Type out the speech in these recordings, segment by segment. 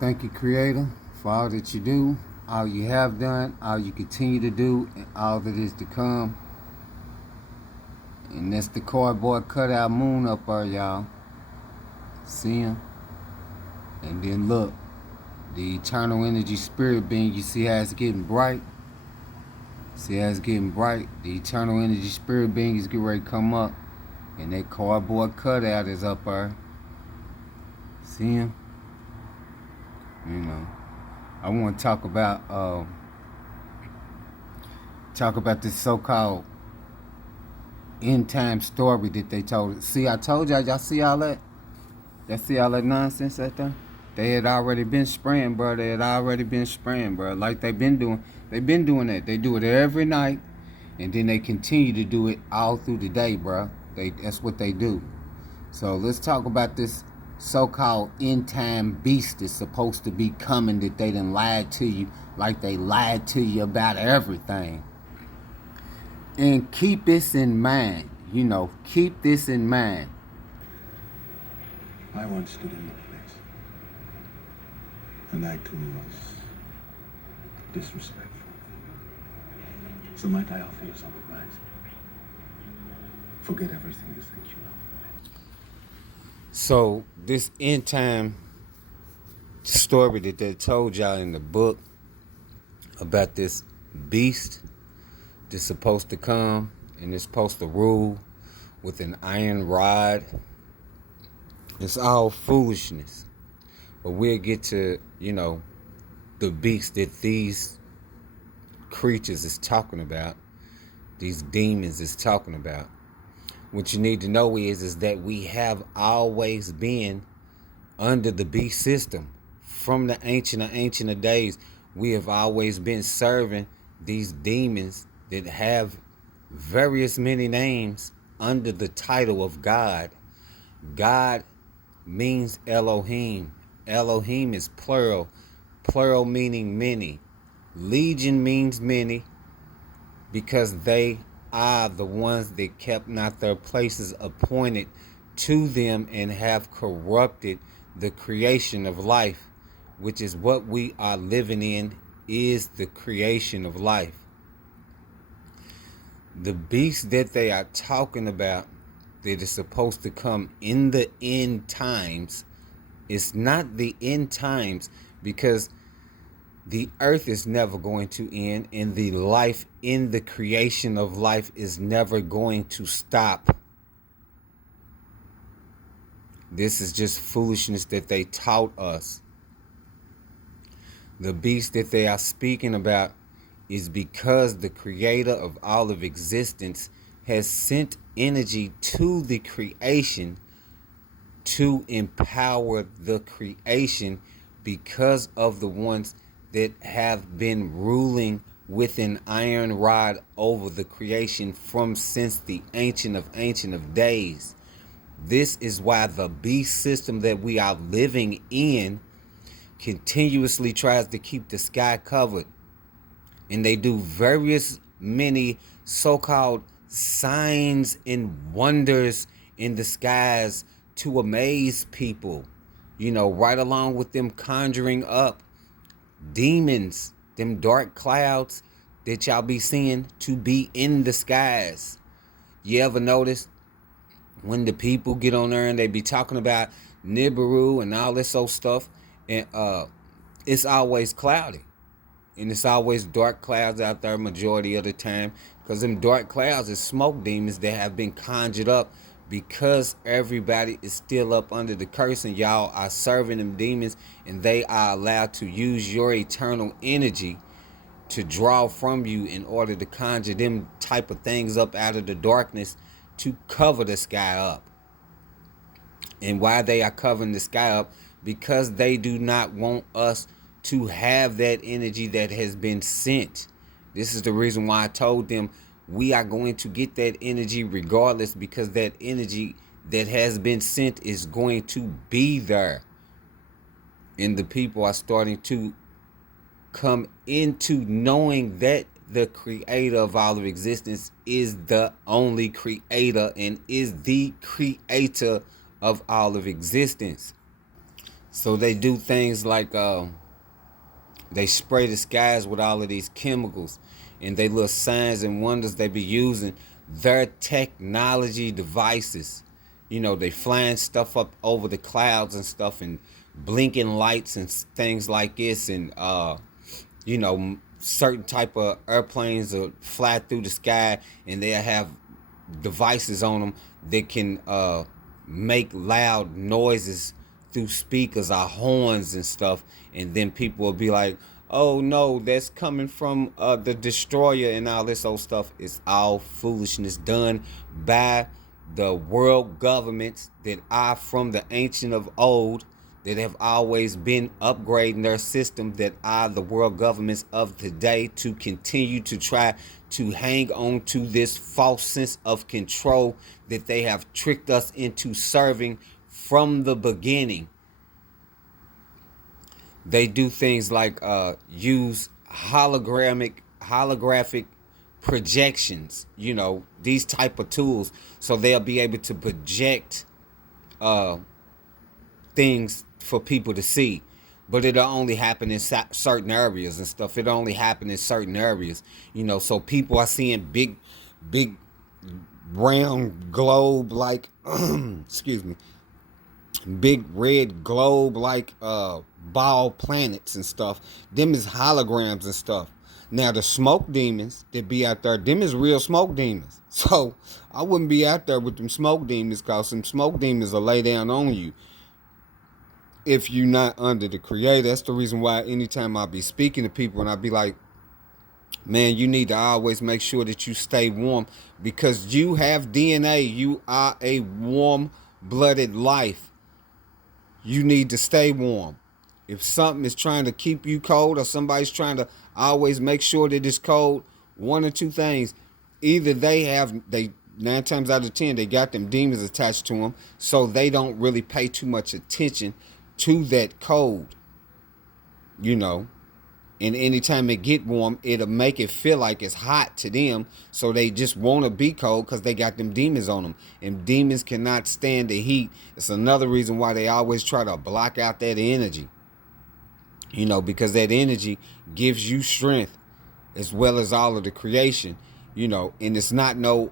Thank you, Creator, for all that you do, all you have done, all you continue to do, and all that is to come. And that's the cardboard cutout moon up there, y'all. See him? And then look, the eternal energy spirit being, you see how it's getting bright? See how it's getting bright? The eternal energy spirit being is getting ready to come up. And that cardboard cutout is up there. See him? You know. I want to talk about this so-called end time story that they told. See, I told y'all see all that? Y'all see all that nonsense right there? They had already been spraying, bro. They had already been spraying, bro. Like they've been doing. They've been doing that. They do it every night, and then they continue to do it all through the day, bro. That's what they do. So let's talk about this so-called end time beast that's supposed to be coming that they done lied to you, like they lied to you about everything. And keep this in mind. Keep this in mind. I once stood in your place, and I too was disrespectful. So might I offer you some advice? Forget everything you think you know. So this end time story that they told y'all in the book about this beast that's supposed to come and it's supposed to rule with an iron rod. It's all foolishness. But we'll get to, the beast that these creatures is talking about, these demons is talking about. What you need to know is that we have always been under the beast system. From the ancient of days, we have always been serving these demons that have various many names under the title of God. God means Elohim. Elohim is plural. Plural meaning many. Legion means many because they are the ones that kept not their places appointed to them and have corrupted the creation of life, which is what we are living in, is the creation of life. The beast that they are talking about that is supposed to come in the end times is not the end times, because the earth is never going to end and the life in the creation of life is never going to stop. This is just foolishness that they taught us. The beast that they are speaking about is because the creator of all of existence has sent energy to the creation to empower the creation because of the ones that have been ruling with an iron rod over the creation from since the ancient of days. This is why the beast system that we are living in continuously tries to keep the sky covered. And they do various many so-called signs and wonders in the skies to amaze people, right along with them conjuring up demons, them dark clouds that y'all be seeing to be in the skies. You ever notice when the people get on there and they be talking about Nibiru and all this old stuff, and it's always cloudy. And it's always dark clouds out there majority of the time, because them dark clouds is smoke demons that have been conjured up because everybody is still up under the curse and y'all are serving them demons, and they are allowed to use your eternal energy to draw from you in order to conjure them type of things up out of the darkness to cover the sky up. And why they are covering the sky up? Because they do not want us to have that energy that has been sent. This is the reason why I told them we are going to get that energy regardless, because that energy that has been sent is going to be there. And the people are starting to come into knowing that the creator of all of existence is the only creator and is the creator of all of existence. So they do things like they spray the skies with all of these chemicals, and they little signs and wonders they be using their technology devices. You know, they flying stuff up over the clouds and stuff, and blinking lights and things like this, and certain type of airplanes will fly through the sky, and they'll have devices on them that can make loud noises through speakers or horns and stuff, and then people will be like, "Oh no, that's coming from the destroyer," and all this old stuff. It's all foolishness done by the world governments that are from the ancient of old, that have always been upgrading their system, that are the world governments of today, to continue to try to hang on to this false sense of control that they have tricked us into serving from the beginning. They do things like use holographic projections, these type of tools, so they'll be able to project uh, things for people to see. But it'll only happen in certain areas and stuff. It'll only happen in certain areas, so people are seeing big round globe like excuse me, big red globe like ball planets and stuff. Them is holograms and stuff. Now the smoke demons that be out there, them is real smoke demons. So I wouldn't be out there with them smoke demons, cause some smoke demons will lay down on you if you're not under the creator. That's the reason why anytime I be speaking to people and I be like, man, you need to always make sure that you stay warm, because you have DNA. You are a warm-blooded life. You need to stay warm. If something is trying to keep you cold, or somebody's trying to always make sure that it's cold, one or two things. Either they 9 times out of 10, they got them demons attached to them, so they don't really pay too much attention to that cold, and anytime it get warm, it'll make it feel like it's hot to them, so they just want to be cold because they got them demons on them, and demons cannot stand the heat. It's another reason why they always try to block out that energy, because that energy gives you strength as well as all of the creation, and it's not no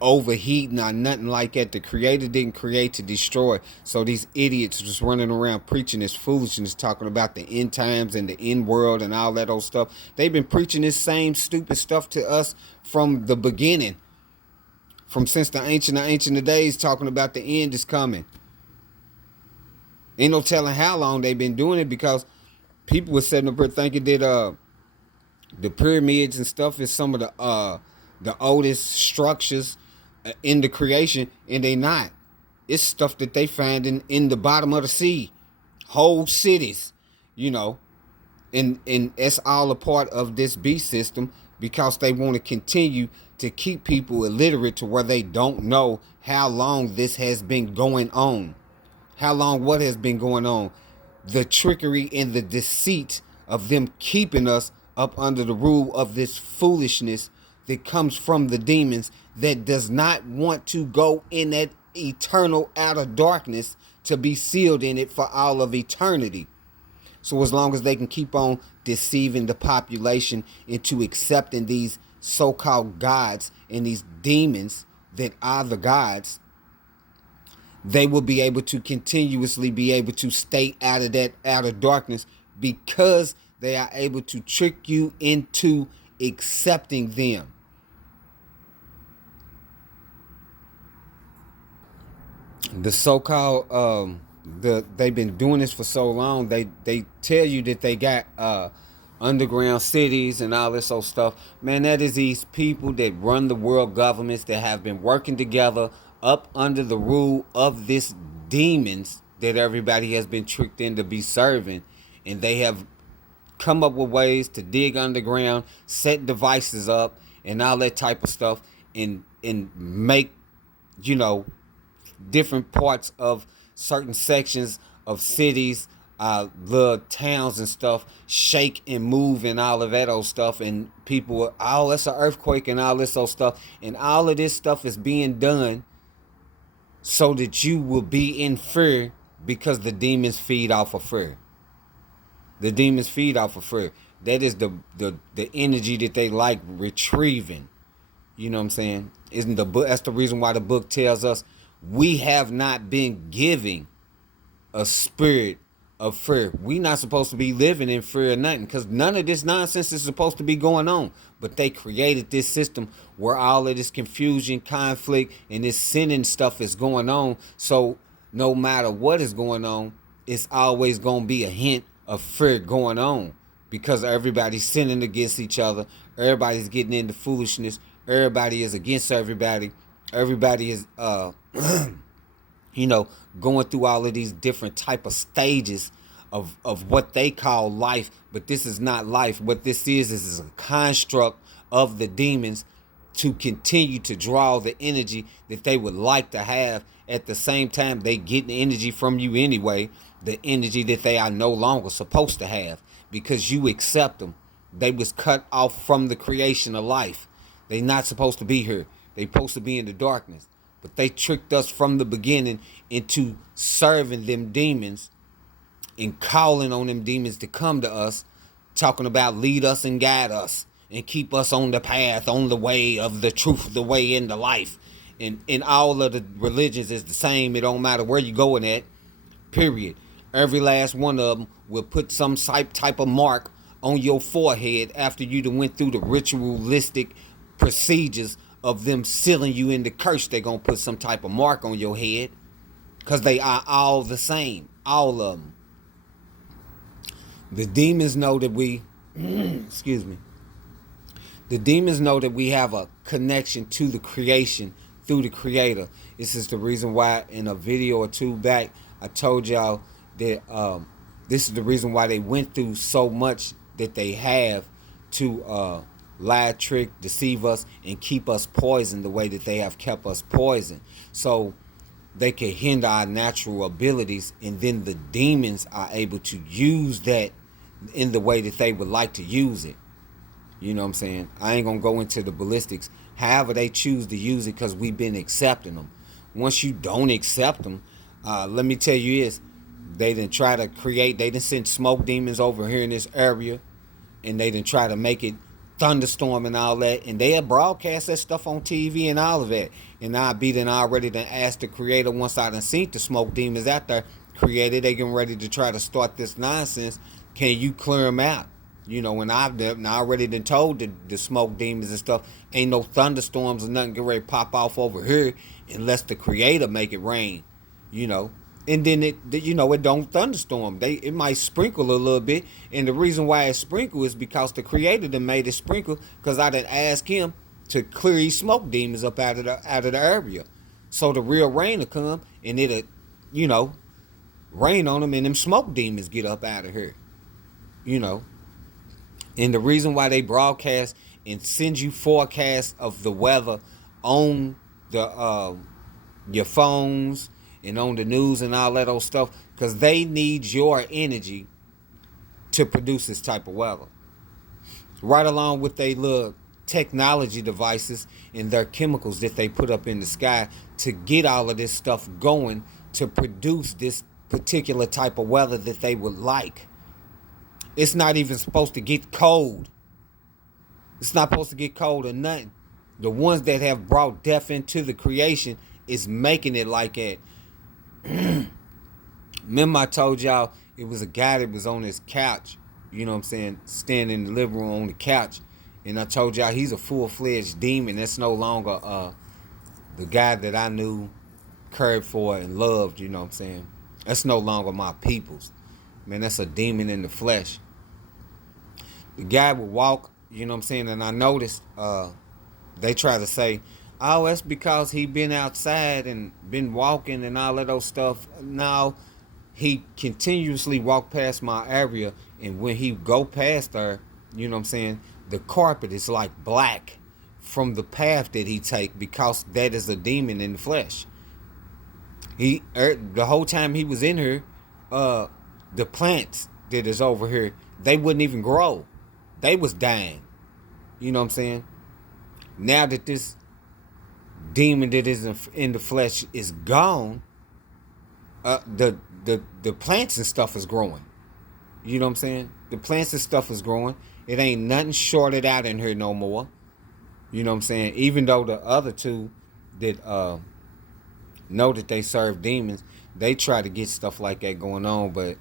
overheating or nothing like that. The creator didn't create to destroy. So these idiots just running around preaching this foolishness, talking about the end times and the end world and all that old stuff. They've been preaching this same stupid stuff to us from the beginning, from since the ancient of days, talking about the end is coming. Ain't no telling how long they've been doing it, because people were sitting up here thinking that the pyramids and stuff is some of the oldest structures in the creation, and they not. It's stuff that they find in the bottom of the sea, whole cities, and it's all a part of this beast system, because they want to continue to keep people illiterate to where they don't know how long this has been going on. How long what has been going on. The trickery and the deceit of them keeping us up under the rule of this foolishness that comes from the demons, that does not want to go in that eternal outer darkness to be sealed in it for all of eternity. So as long as they can keep on deceiving the population into accepting these so-called gods and these demons that are the gods, they will be able to continuously be able to stay out of that outer darkness, because they are able to trick you into accepting them. The so-called they've been doing this for so long. They tell you that they got underground cities and all this old stuff. Man, that is these people that run the world governments that have been working together up under the rule of this demons that everybody has been tricked into be serving, and they have come up with ways to dig underground, set devices up, and all that type of stuff, and make different parts of certain sections of cities, the towns and stuff, shake and move and all of that old stuff, and people, oh, it's an earthquake and all this old stuff, and all of this stuff is being done so that you will be in fear because the demons feed off of fear. The demons feed off of fear. That is the energy that they like retrieving. You know what I'm saying? Isn't the book? That's the reason why the book tells us we have not been giving a spirit of fear. We not supposed to be living in fear of nothing, because none of this nonsense is supposed to be going on. But they created this system where all of this confusion, conflict, and this sinning stuff is going on. So no matter what is going on, it's always going to be a hint of fear going on, because everybody's sinning against each other. Everybody's getting into foolishness. Everybody is against everybody. Everybody is going through all of these different type of stages of what they call life. But this is not life. What this is a construct of the demons to continue to draw the energy that they would like to have. At the same time, they get the energy from you anyway, the energy that they are no longer supposed to have, because you accept them. They was cut off from the creation of life. They not supposed to be here. They supposed to be in the darkness. But they tricked us from the beginning into serving them demons and calling on them demons to come to us, talking about lead us and guide us and keep us on the path, on the way of the truth, the way into life. And all of the religions is the same. It don't matter where you going at, period. Every last one of them will put some type of mark on your forehead after you done went through the ritualistic procedures of them sealing you in the curse. They're going to put some type of mark on your head, because they are all the same, all of them. The demons know that we, excuse me, the demons know that we have a connection to the creation through the creator. This is the reason why in a video or two back, I told y'all that this is the reason why they went through so much that they have to lie, trick, deceive us, and keep us poisoned the way that they have kept us poisoned. So they can hinder our natural abilities, and then the demons are able to use that in the way that they would like to use it. You know what I'm saying? I ain't gonna go into the ballistics. However they choose to use it, because we've been accepting them. Once you don't accept them, let me tell you this. They didn't try to create, they didn't send smoke demons over here in this area, and they didn't try to make it thunderstorm and all that, and they had broadcast that stuff on TV and all of that. And I already done asked the creator, once I done seen the smoke demons out there created, they getting ready to try to start this nonsense. Can you clear them out? And I've already done told the smoke demons and stuff, ain't no thunderstorms or nothing get ready to pop off over here unless the creator make it rain. And then it don't thunderstorm. It might sprinkle a little bit, and the reason why it sprinkle is because the creator done made it sprinkle, because I done asked him to clear these smoke demons up out of the area, so the real rain will come and it'll rain on them, and them smoke demons get up out of here. And the reason why they broadcast and send you forecasts of the weather on the your phones and on the news and all that old stuff, because they need your energy to produce this type of weather. Right along with their little technology devices and their chemicals that they put up in the sky to get all of this stuff going to produce this particular type of weather that they would like. It's not even supposed to get cold. It's not supposed to get cold or nothing. The ones that have brought death into the creation is making it like that. Remember I told y'all it was a guy that was on his couch, standing in the living room on the couch, and I told y'all he's a full-fledged demon. That's no longer the guy that I knew, cared for, and loved. That's no longer my people's. Man, that's a demon in the flesh. The guy would walk, and I noticed they try to say, oh, that's because he been outside and been walking and all of those stuff. No, he continuously walked past my area, and when he go past there, the carpet is like black from the path that he take, because that is a demon in the flesh. The whole time he was in here, the plants that is over here, they wouldn't even grow. They was dying. Now that this demon that is in the flesh is gone, The plants and stuff is growing. You know what I'm saying? The plants and stuff is growing. It ain't nothing shorted out in here no more. You know what I'm saying? Even though the other two that know that they serve demons, they try to get stuff like that going on, but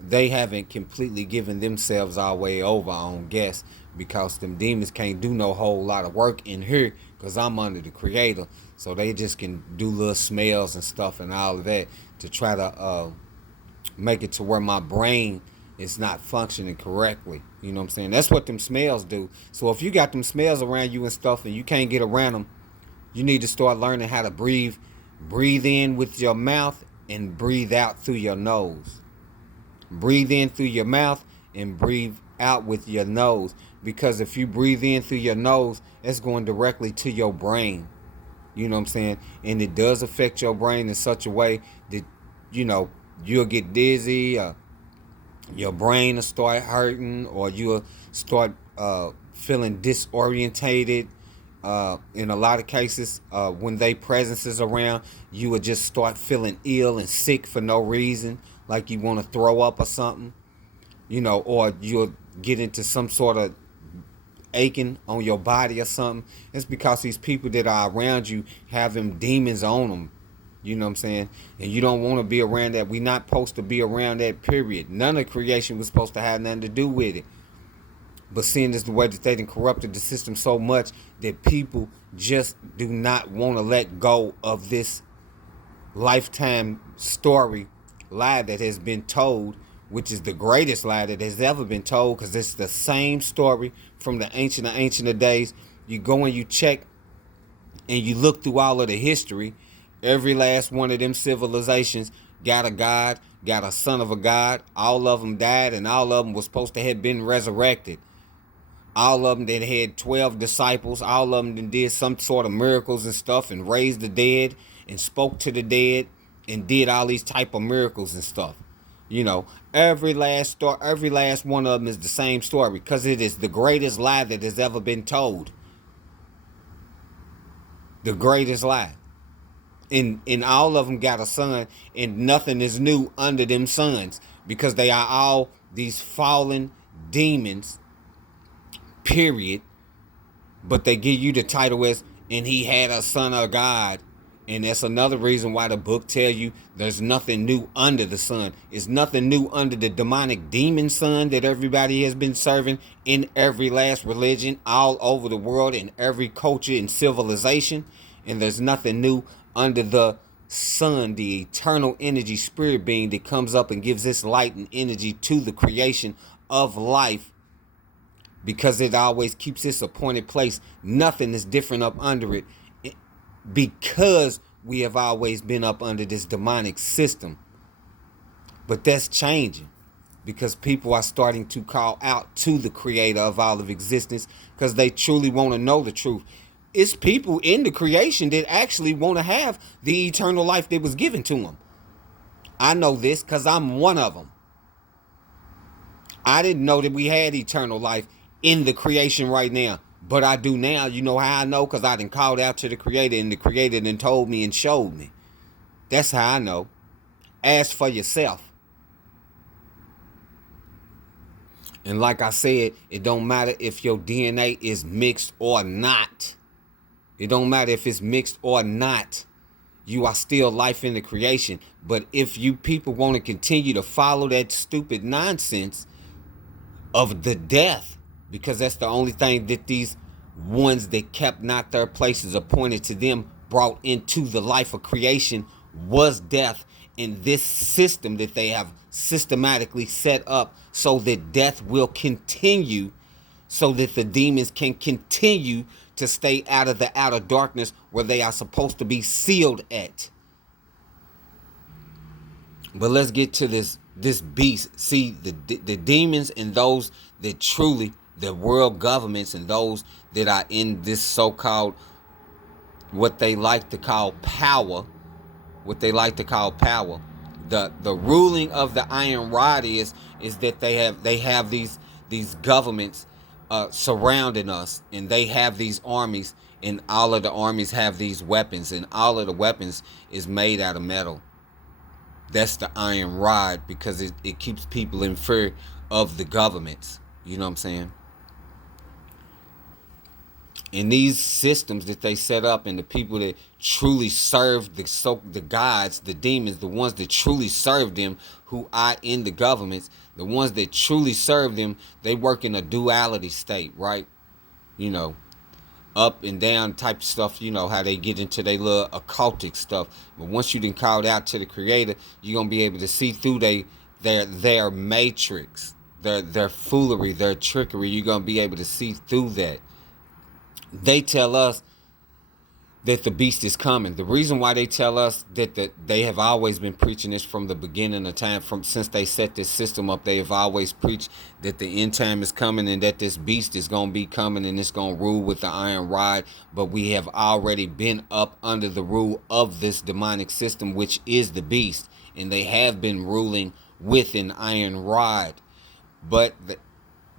they haven't completely given themselves our way over on guess, because them demons can't do no whole lot of work in here because I'm under the creator. So they just can do little smells and stuff and all of that to try to make it to where my brain is not functioning correctly. You know what I'm saying? That's what them smells do. So if you got them smells around you and stuff and you can't get around them, you need to start learning how to breathe. Breathe in with your mouth and breathe out through your nose. Breathe in through your mouth and breathe out with your nose. Because if you breathe in through your nose, it's going directly to your brain. You know what I'm saying? And it does affect your brain in such a way that, you'll get dizzy, your brain will start hurting, or you'll start feeling disorientated. In a lot of cases, when they presence is around, you will just start feeling ill and sick for no reason, like you want to throw up or something, or you'll get into some sort of aching on your body or something. It's because these people that are around you have them demons on them. You know what I'm saying? And you don't want to be around that. We're not supposed to be around that, period. None of creation was supposed to have nothing to do with it. But seeing as the way that they done corrupted the system so much that people just do not want to let go of this lifetime story lie that has been told, which is the greatest lie that has ever been told, because it's the same story from the ancient of days. You go and you check and you look through all of the history. Every last one of them civilizations got a god, got a son of a god. All of them died, and all of them was supposed to have been resurrected. All of them that had 12 disciples, all of them that did some sort of miracles and stuff and raised the dead and spoke to the dead and did all these type of miracles and stuff. Every last one of them is the same story, because it is the greatest lie that has ever been told. The greatest lie. And all of them got a son, and nothing is new under them sons, because they are all these fallen demons, period. But they give you the title as, and he had a son of God. And that's another reason why the book tell you there's nothing new under the sun. It's nothing new under the demonic demon sun that everybody has been serving in every last religion all over the world, in every culture and civilization. And there's nothing new under the sun, the eternal energy spirit being that comes up and gives this light and energy to the creation of life, because it always keeps its appointed place. Nothing is different up under it, because we have always been up under this demonic system. But that's changing, because people are starting to call out to the creator of all of existence, because they truly want to know the truth. It's people in the creation that actually want to have the eternal life that was given to them. I know this because I'm one of them. I didn't know that we had eternal life in the creation right now, but I do now. You know how I know? Because I done called out to the creator, and the creator done told me and showed me. That's how I know. Ask for yourself. And like I said, it don't matter if your DNA is mixed or not. It don't matter if it's mixed or not. You are still life in the creation. But if you people want to continue to follow that stupid nonsense of the death, because that's the only thing that these ones that kept not their places appointed to them brought into the life of creation, was death. In this system that they have systematically set up so that death will continue, so that the demons can continue to stay out of the outer darkness where they are supposed to be sealed at. But let's get to this beast. See, the demons and those that truly, the world governments and those that are in this so-called, what they like to call power, the ruling of the iron rod is that they have these governments surrounding us, and they have these armies, and all of the armies have these weapons, and all of the weapons is made out of metal. That's the iron rod, because it keeps people in fear of the governments. You know what I'm saying? And these systems that they set up, and the people that truly serve the gods, the demons, the ones that truly serve them, who are in the governments, the ones that truly serve them, they work in a duality state, right? You know, up and down type stuff. You know how they get into their little occultic stuff. But once you done called out to the Creator, you're gonna be able to see through their matrix, their foolery, their trickery. You're gonna be able to see through that. They tell us that the beast is coming. The reason why they tell us that they have always been preaching this from the beginning of time, from since they set this system up, they have always preached that the end time is coming and that this beast is going to be coming and it's going to rule with the iron rod. But we have already been up under the rule of this demonic system, which is the beast, and they have been ruling with an iron rod. But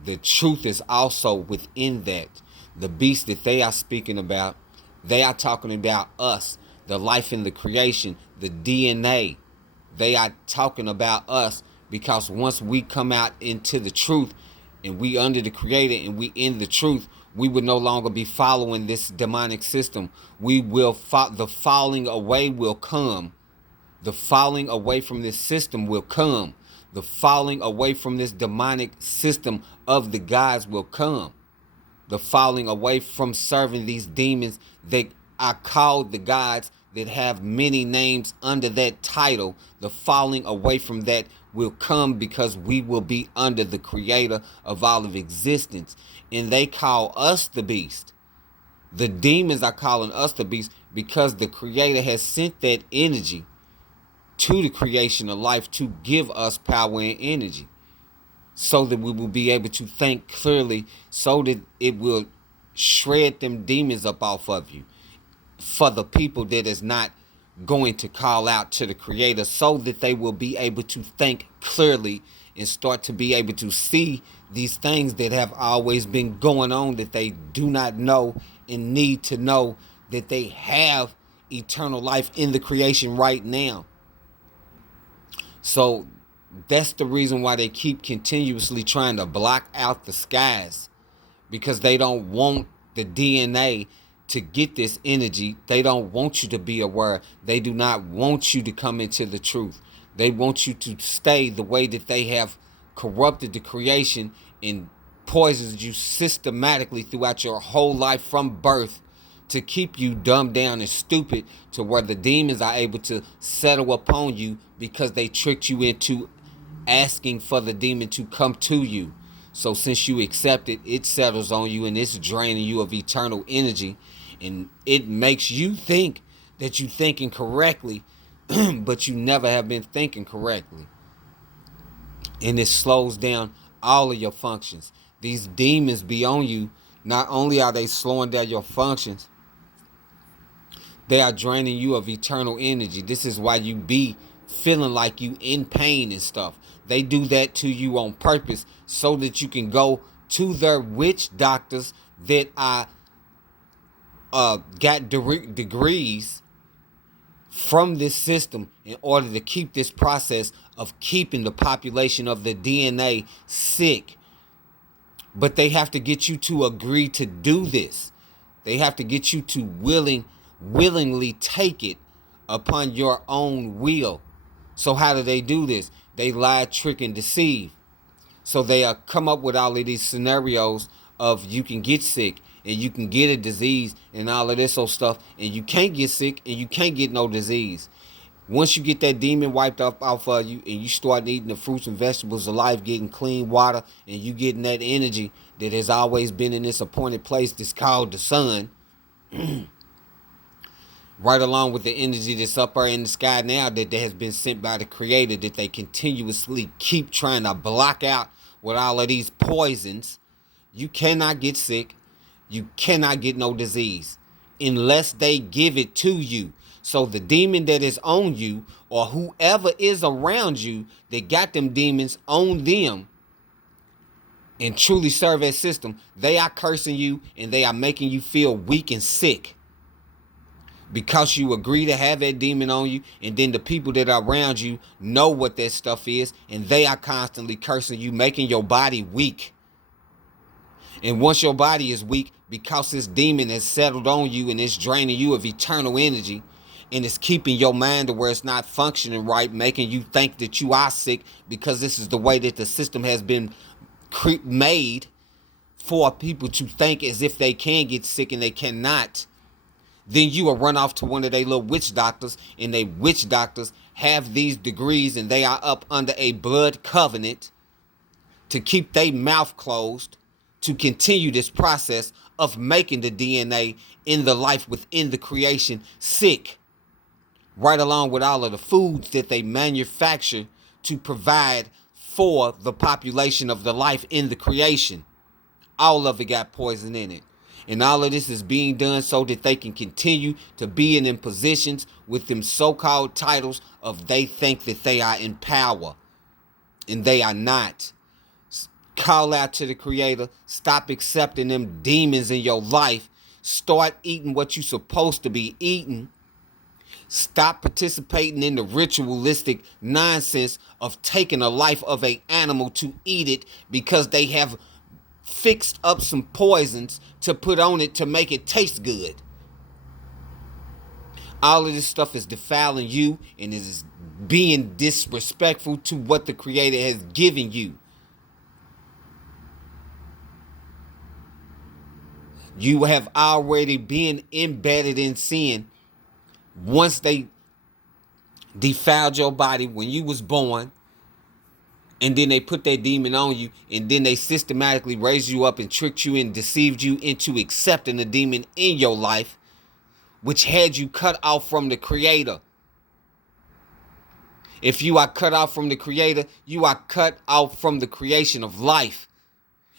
the truth is also within that. The beast that they are speaking about, they are talking about us, the life in the creation, the DNA. They are talking about us, because once we come out into the truth and we under the Creator and we in the truth, we would no longer be following this demonic system. We will the falling away will come. The falling away from this system will come. The falling away from this demonic system of the gods will come. The falling away from serving these demons that are called the gods, that have many names under that title. The falling away from that will come, because we will be under the Creator of all of existence. And they call us the beast. The demons are calling us the beast because the Creator has sent that energy to the creation of life to give us power and energy, so that we will be able to think clearly, so that it will shred them demons up off of you, for the people that is not going to call out to the Creator, so that they will be able to think clearly and start to be able to see these things that have always been going on, that they do not know and need to know, that they have eternal life in the creation right now. So that's the reason why they keep continuously trying to block out the skies, because they don't want the DNA to get this energy. They don't want you to be aware. They do not want you to come into the truth. They want you to stay the way that they have corrupted the creation and poisons you systematically throughout your whole life from birth, to keep you dumbed down and stupid, to where the demons are able to settle upon you, because they tricked you into asking for the demon to come to you. So since you accept it, it settles on you and it's draining you of eternal energy, and it makes you think that you're thinking correctly, but you never have been thinking correctly. And it slows down all of your functions. These demons be on you. Not only are they slowing down your functions, they are draining you of eternal energy. This is why you be feeling like you in pain and stuff. They do that to you on purpose, so that you can go to their witch doctors that are got degrees from this system, in order to keep this process of keeping the population of the DNA sick. But they have to get you to agree to do this. They have to get you to willingly take it upon your own will. So how do they do this? They lie, trick, and deceive. So they come up with all of these scenarios of you can get sick and you can get a disease and all of this old stuff, and you can't get sick and you can't get no disease. Once you get that demon wiped off of you and you start eating the fruits and vegetables of life, getting clean water, and you getting that energy that has always been in this appointed place that's called the sun, right along with the energy that's up there in the sky now, that has been sent by the Creator, that they continuously keep trying to block out with all of these poisons. You cannot get sick. You cannot get no disease unless they give it to you. So the demon that is on you, or whoever is around you that got them demons on them and truly serve as system, they are cursing you and they are making you feel weak and sick. because you agree to have that demon on you, and then the people that are around you know what that stuff is, and they are constantly cursing you, making your body weak. And once your body is weak, because this demon has settled on you and it's draining you of eternal energy, and it's keeping your mind to where it's not functioning right, making you think that you are sick, because this is the way that the system has been made for people to think as if they can get sick and they cannot. Then you will run off to one of their little witch doctors, and they witch doctors have these degrees, and they are up under a blood covenant to keep their mouth closed, to continue this process of making the DNA in the life within the creation sick, right along with all of the foods that they manufacture to provide for the population of the life in the creation. All of it got poison in it. And all of this is being done so that they can continue to be in positions with them so-called titles of they think that they are in power. And they are not. Call out to the Creator. Stop accepting them demons in your life. Start eating what you're supposed to be eating. Stop participating in the ritualistic nonsense of taking a life of an animal to eat it because they have fixed up some poisons to put on it to make it taste good. All of this stuff is defiling you and is being disrespectful to what the Creator has given you. You have already been embedded in sin once they defiled your body when you was born, and then they put that demon on you, and then they systematically raised you up and tricked you and deceived you into accepting the demon in your life, which had you cut off from the Creator. If you are cut off from the Creator, you are cut off from the creation of life.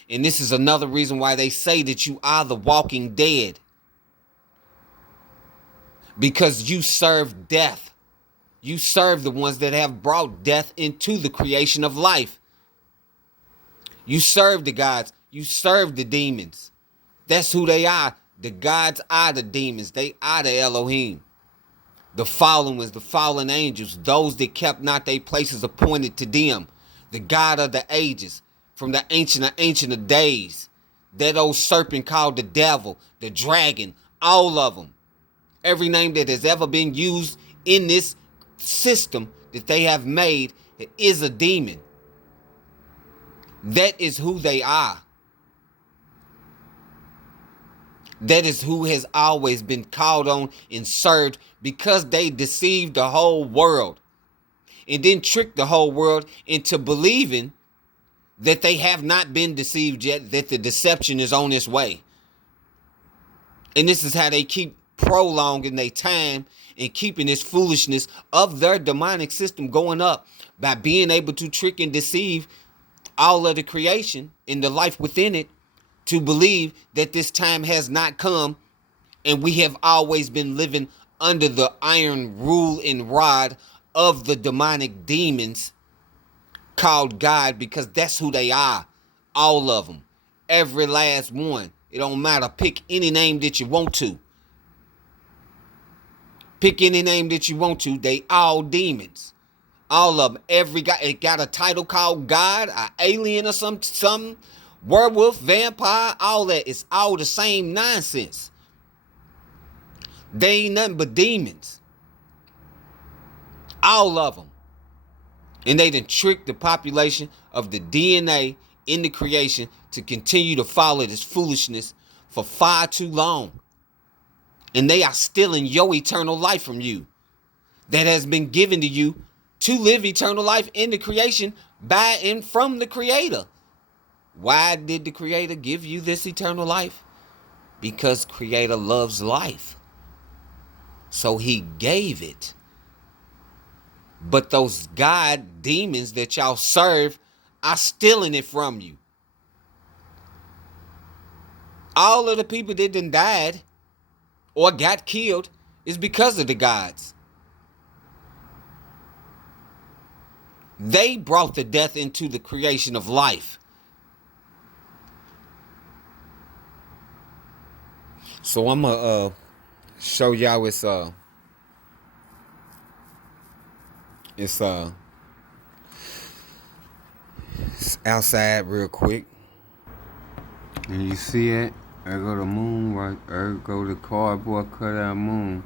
And this is another reason why they say that you are the walking dead. Because you serve death. You serve the ones that have brought death into the creation of life. You serve the gods. You serve the demons. That's who they are. The gods are the demons. They are the Elohim. The fallen ones, the fallen angels, those that kept not their places appointed to them. The God of the ages, from the ancient of days. That old serpent called the devil, the dragon, all of them. Every name that has ever been used in this system that they have made is a demon. That is who they are. That is who has always been called on and served, because they deceived the whole world and then tricked the whole world into believing that they have not been deceived yet, that the deception is on its way. And this is how they keep prolonging their time and keeping this foolishness of their demonic system going up, by being able to trick and deceive all of the creation and the life within it to believe that this time has not come, and we have always been living under the iron rule and rod of the demonic demons called God, because that's who they are. All of them. Every last one. It don't matter. Pick any name that you want to. Pick any name that you want to. They all demons. All of them. Every guy. It got a title called God, an alien or some werewolf, vampire, all that. It's all the same nonsense. They ain't nothing but demons. All of them. And they done tricked the population of the DNA in the creation to continue to follow this foolishness for far too long. And they are stealing your eternal life from you that has been given to you to live eternal life in the creation by and from the Creator. Why did the Creator give you this eternal life? Because Creator loves life. So He gave it. But those God demons that y'all serve are stealing it from you. All of the people that done died or got killed is because of the gods. They brought the death into the creation of life. So I'm going to show y'all it's it's outside real quick. And you see it? There go the moon right there. Go the cardboard cutout moon.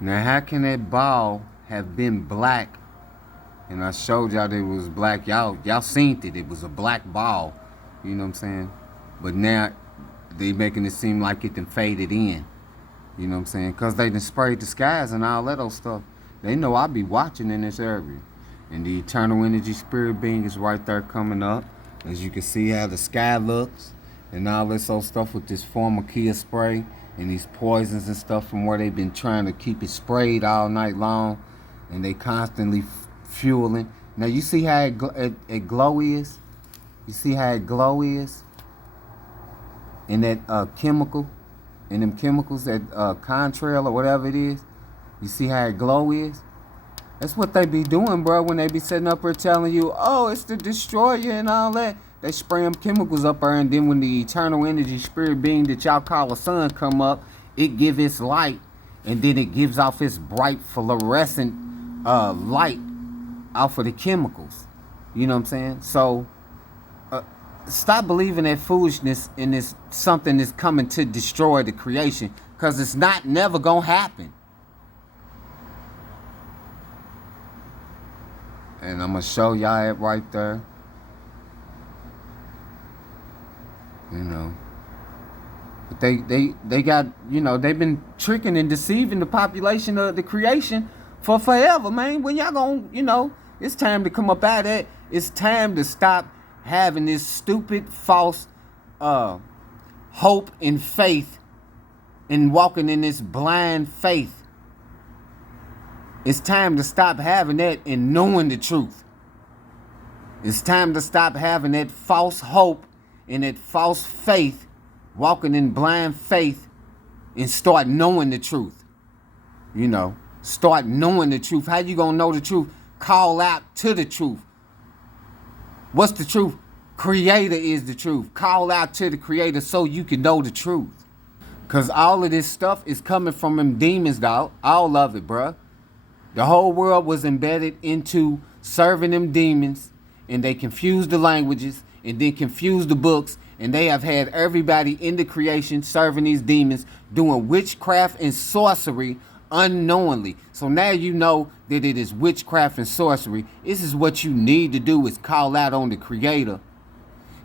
Now how can that ball have been black? And I showed y'all that it was black. Y'all seen it. It was a black ball. You know what I'm saying? But now they making it seem like it done faded in. You know what I'm saying? Because they done sprayed the skies and all that old stuff. They know I be watching in this area. And the eternal energy spirit being is right there coming up. As you can see how the sky looks. And all this old stuff with this pharmakia spray. And these poisons and stuff from where they've been trying to keep it sprayed all night long. And they constantly fueling. Now you see how it glow is? You see how it glow is? In that chemical? In them chemicals, that contrail or whatever it is? You see how it glow is? That's what they be doing, bro, when they be sitting up here telling you, oh, it's the destroyer and all that. They spray them chemicals up there, and then when the eternal energy spirit being that y'all call a sun come up, it give its light, and then it gives off its bright fluorescent light off of the chemicals. You know what I'm saying? So stop believing that foolishness in this something that's coming to destroy the creation, because it's not never gonna happen. And I'm gonna show y'all it right there. You know. But they got, you know, they've been tricking and deceiving the population of the creation for forever, man. When y'all gonna, you know, it's time to come up out of that. It's time to stop having this stupid, false hope and faith and walking in this blind faith. It's time to stop having that and knowing the truth. It's time to stop having that false hope and that false faith, walking in blind faith, and start knowing the truth. You know, start knowing the truth. How you gonna know the truth? Call out to the truth. What's the truth? Creator is the truth. Call out to the creator so you can know the truth. Because all of this stuff is coming from them demons, dog. All of it, bruh. The whole world was embedded into serving them demons, and they confused the languages, and then confused the books, and they have had everybody in the creation serving these demons, doing witchcraft and sorcery unknowingly. So now you know that it is witchcraft and sorcery. This is what you need to do, is call out on the creator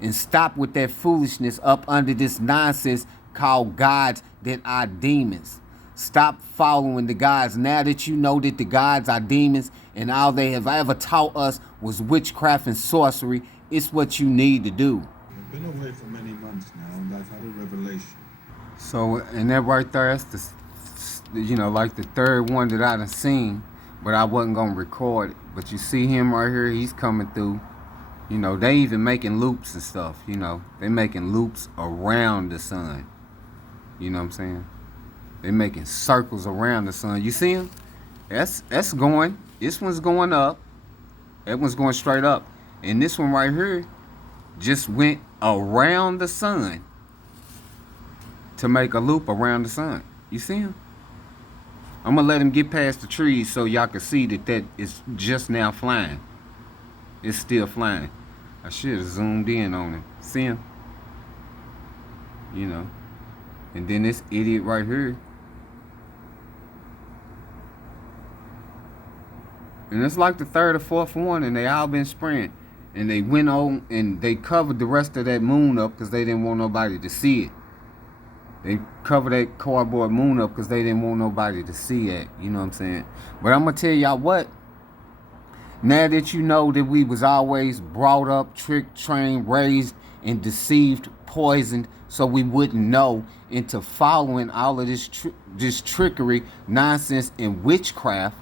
and stop with that foolishness up under this nonsense called gods that are demons. Stop following the gods. Now that you know that the gods are demons and all they have ever taught us was witchcraft and sorcery, it's what you need to do. I've been away for many months now, and I've had a revelation. So, and that right there, that's the, you know, like the third one that I done seen, but I wasn't gonna record it. But you see him right here, he's coming through. You know, they even making loops and stuff, you know. They making loops around the sun. You know what I'm saying? They making circles around the sun. You see him? That's going. This one's going up. That one's going straight up. And this one right here just went around the sun to make a loop around the sun. You see him? I'm going to let him get past the trees so y'all can see that is just now flying. It's still flying. I should have zoomed in on him. See him? You know. And then this idiot right here. And it's like the third or fourth one, and they all been spraying. And they went on and they covered the rest of that moon up because they didn't want nobody to see it. They covered that cardboard moon up because they didn't want nobody to see it. You know what I'm saying? But I'm going to tell y'all what. Now that you know that we was always brought up, tricked, trained, raised, and deceived, poisoned, so we wouldn't know, into following all of this trickery, nonsense, and witchcraft,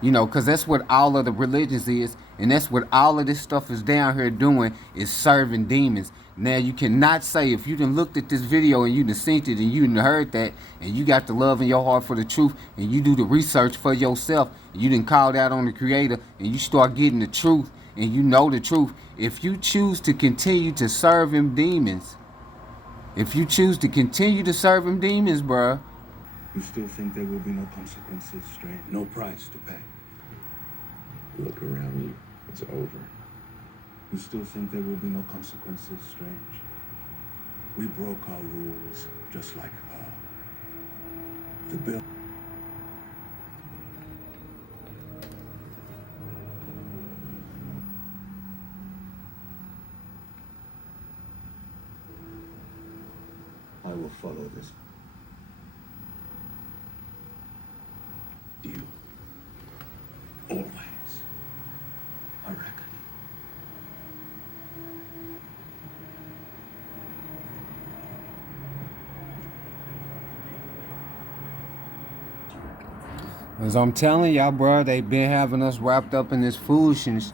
you know, because that's what all of the religions is, and that's what all of this stuff is down here doing, is serving demons. Now, you cannot say, if you done looked at this video and you done seen it and you done heard that, and you got the love in your heart for the truth, and you do the research for yourself, and you done called out on the creator, and you start getting the truth, and you know the truth. If you choose to continue to serve them demons, if you choose to continue to serve them demons, bruh, You still think there will be no consequences, Strange? No price to pay? Look around you. It's over. You still think there will be no consequences, Strange? We broke our rules just like her. The bill. I will follow this. You. Always. I reckon. As I'm telling y'all, bro, they been having us wrapped up in this foolishness,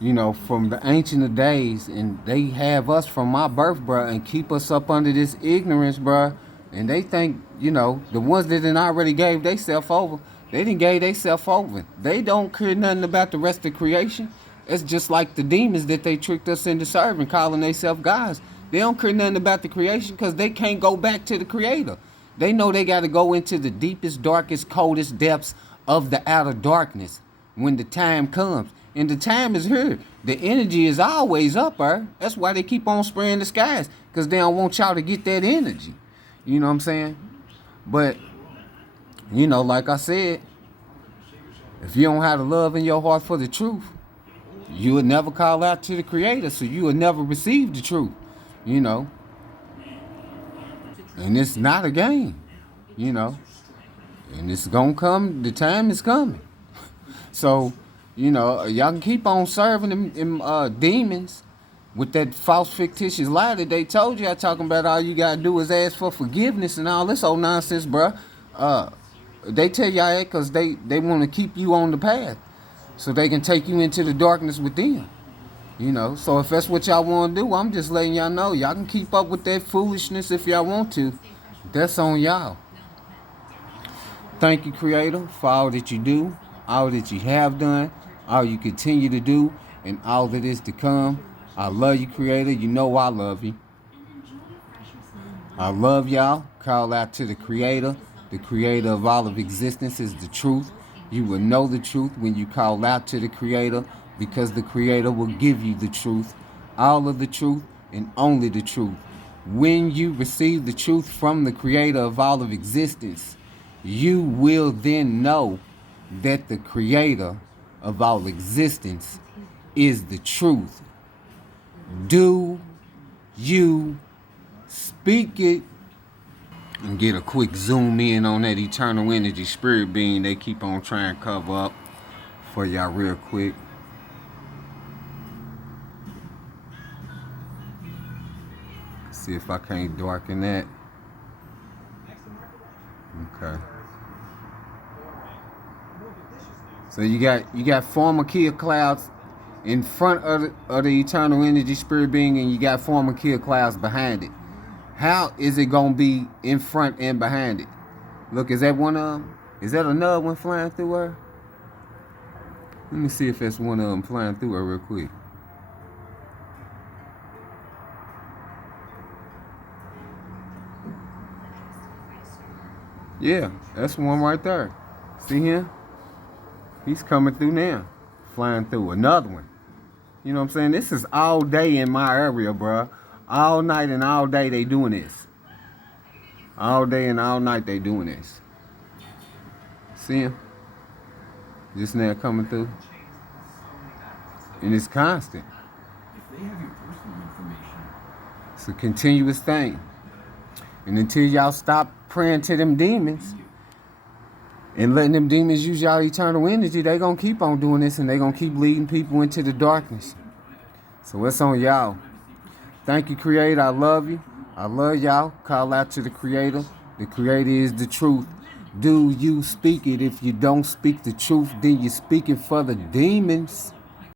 you know, from the ancient of days, and they have us from my birth, bro, and keep us up under this ignorance, bro. And they think, you know, the ones that done already gave theyself over, they didn't gave theyself over. They don't care nothing about the rest of creation. It's just like the demons that they tricked us into serving, calling themselves gods. They don't care nothing about the creation because they can't go back to the creator. They know they got to go into the deepest, darkest, coldest depths of the outer darkness when the time comes. And the time is here. The energy is always up, bro. That's why they keep on spraying the skies, because they don't want y'all to get that energy. You know what I'm saying? But, you know, like I said, if you don't have the love in your heart for the truth, you would never call out to the creator, so you would never receive the truth, you know. And it's not a game, you know. And it's gonna come, the time is coming. So, you know, y'all can keep on serving them demons with that false fictitious lie that they told you. I talking about all you gotta do is ask for forgiveness and all this old nonsense, bruh. They tell y'all that because they want to keep you on the path so they can take you into the darkness with them. You know, so if that's what y'all want to do, I'm just letting y'all know. Y'all can keep up with that foolishness if y'all want to. That's on y'all. Thank you, Creator, for all that you do, all that you have done, all you continue to do, and all that is to come. I love you, Creator. You know I love you. I love y'all. Call out to the Creator. The Creator of all of existence is the truth. You will know the truth when you call out to the Creator, because the Creator will give you the truth, all of the truth, and only the truth. When you receive the truth from the Creator of all of existence, you will then know that the Creator of all existence is the truth. Do you speak it? And get a quick zoom in on that eternal energy spirit being they keep on trying to cover up for y'all real quick. See if I can't darken that. Okay. So you got former kill clouds in front of the eternal energy spirit being, and you got former kill clouds behind it. How is it gonna be in front and behind it? Look, is that one of them? Is that another one flying through her? Let me see if that's one of them flying through her real quick. Yeah, that's one right there. See him? He's coming through now. Flying through another one. You know what I'm saying? This is all day in my area, bruh. All night and all day they doing this. All day and all night they doing this. See him? Just now coming through. And it's constant. It's a continuous thing. And until y'all stop praying to them demons and letting them demons use y'all eternal energy, they gonna keep on doing this, and they gonna keep leading people into the darkness. So it's on y'all. Thank you, Creator. I love you. I love y'all. Call out to the Creator. The Creator is the truth. Do you speak it? If you don't speak the truth, then you're speaking for the demons.